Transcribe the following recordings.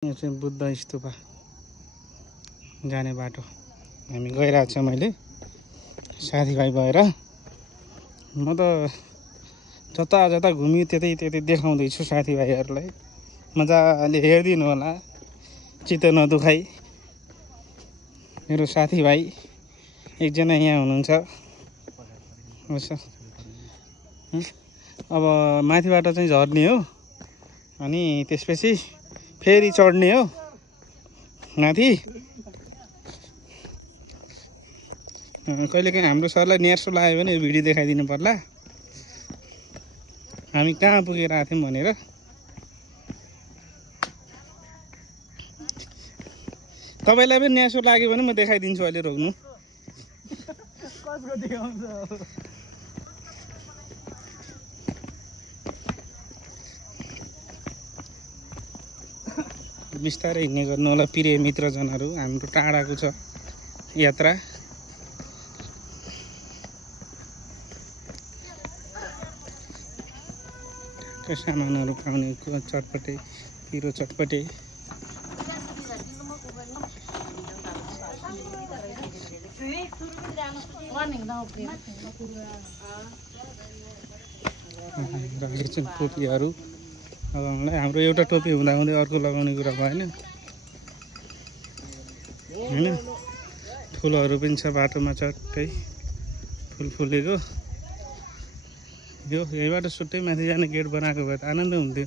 यो चाहिँ बुद्ध स्तूपा जाने बाटो हामी गइरहेको छौँ। मैले साथीभाइ भएर म त जता जता घुमी त्यतै देखाउँदैछु साथीभाइहरूलाई। मजाले हेरिदिनु होला, चित्त नदुखाई। मेरो साथीभाइ एकजना यहाँ हुनुहुन्छ। अब माथिबाट चाहिँ झर्ने हो अनि त्यसपछि फेरि चढ्ने हो माथि। कहिलेकाहीँ हाम्रो सरलाई न्यासो लाग्यो भने यो भिडियो देखाइदिनु पर्ला हामी कहाँ पुगेर आएको थियौँ भनेर। तपाईँलाई पनि न्यासो लाग्यो भने म देखाइदिन्छु, अहिले रोक्नु। बिस्तारै हिँड्ने गर्नु होला प्रिय मित्रजनहरू। हाम्रो टाढाको छ यात्रा। सामानहरू पाउने चटपटे पिरो चटपटे। टोपीहरू लगाउनलाई हाम्रो एउटा टोपी हुँदा हुँदै अर्को लगाउने कुरा भएन हैन। फुलहरू पनि छ बाटोमा, चट्टै फुल फुलेको। यो यहीबाट सुट्टै माथि जाने गेट बनाएको भए त आनन्द हुन्थ्यो।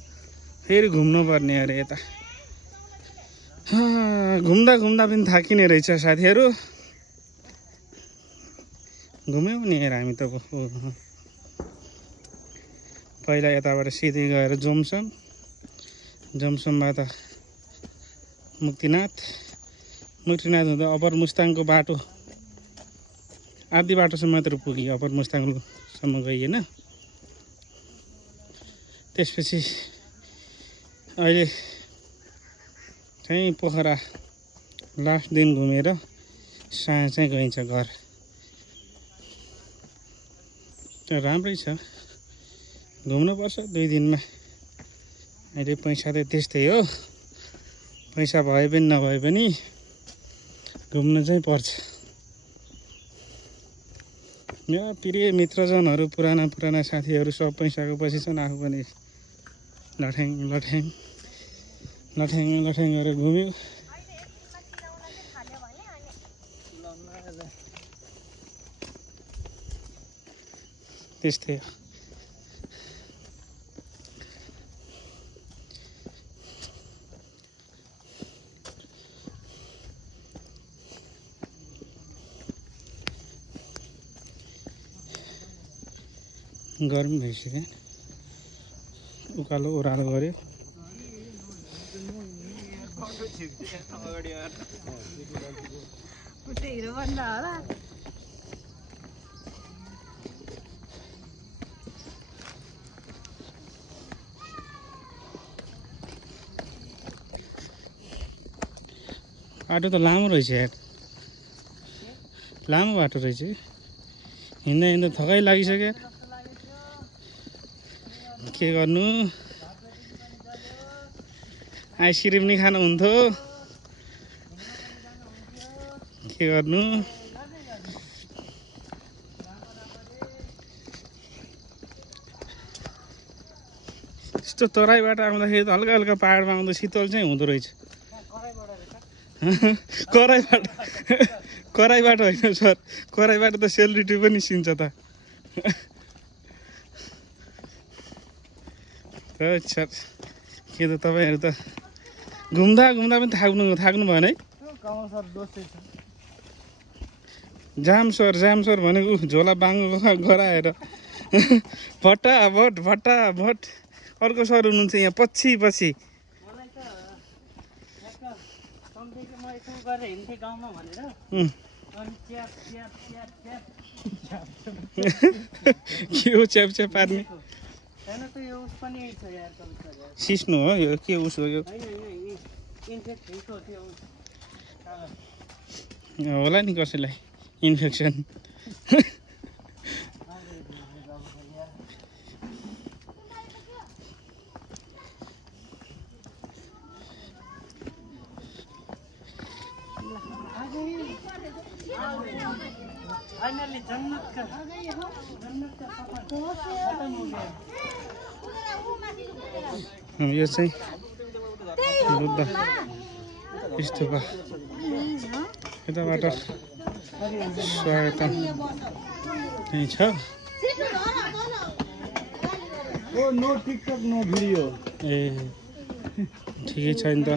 फेरि घुम्नु पर्ने अरे यता। घुम्दा घुम्दा पनि थाकिने रहेछ साथीहरू। घुम्यौँ नि यार हामी त। पहिला यताबाट सिधै गएर जोमसोमबाट मुक्तिनाथ हुँदा अप्पर मुस्ताङको बाटो आधी बाटोसम्म मात्र पुग्यो। अप्पर मुस्ताङसम्म गइएन। त्यसपछि अहिले चाहिँ पोखरा लास्ट दिन घुमेर साँझ चाहिँ गइन्छ घर। राम्रै छ, घुम्नुपर्छ 2 दिनमा। अहिले पैसा त त्यस्तै हो, पैसा भए पनि नभए पनि घुम्नु चाहिँ पर्छ। यहाँ प्रिय मित्रजनहरू, पुराना साथीहरू सब पैसाको पछि छन्। आफू पनि लठ्याङ गरेर घुम्यो। त्यस्तै हो। गर्मी भइसक्यो, उकालो ओह्रालो गऱ्यो। बाटो त लामो रहेछ यार, लामो बाटो रहेछ। हिँड्दा थकाइ लागिसक्यो। के गर्नु, आइसक्रिम नि खानु हुन्थ्यो। के गर्नु, यस्तो तराईबाट आउँदाखेरि त हल्का हल्का पाहाडमा आउँदा शीतल चाहिँ हुँदो रहेछ। कराईबाट होइन सर, कराईबाट त सेलरोटी पनि निस्किन्छ त। सर के त तपाईँहरू त घुम्दा पनि थाक्नु भएन है। जाम सर भनेको झोला बाङ्गो गराएर भट्टाभट अर्को सर हुनुहुन्छ यहाँ पछि। के हो च्याप पार्ने सिस्नु हो यो, के उस हो यो होला नि कसैलाई इन्फेक्सन। यो चाहिँ बुद्ध स्तूप यताबाट स्वागतम यहीँ छ नो टिकटक नो भिडियो ए ठिकै छ नि त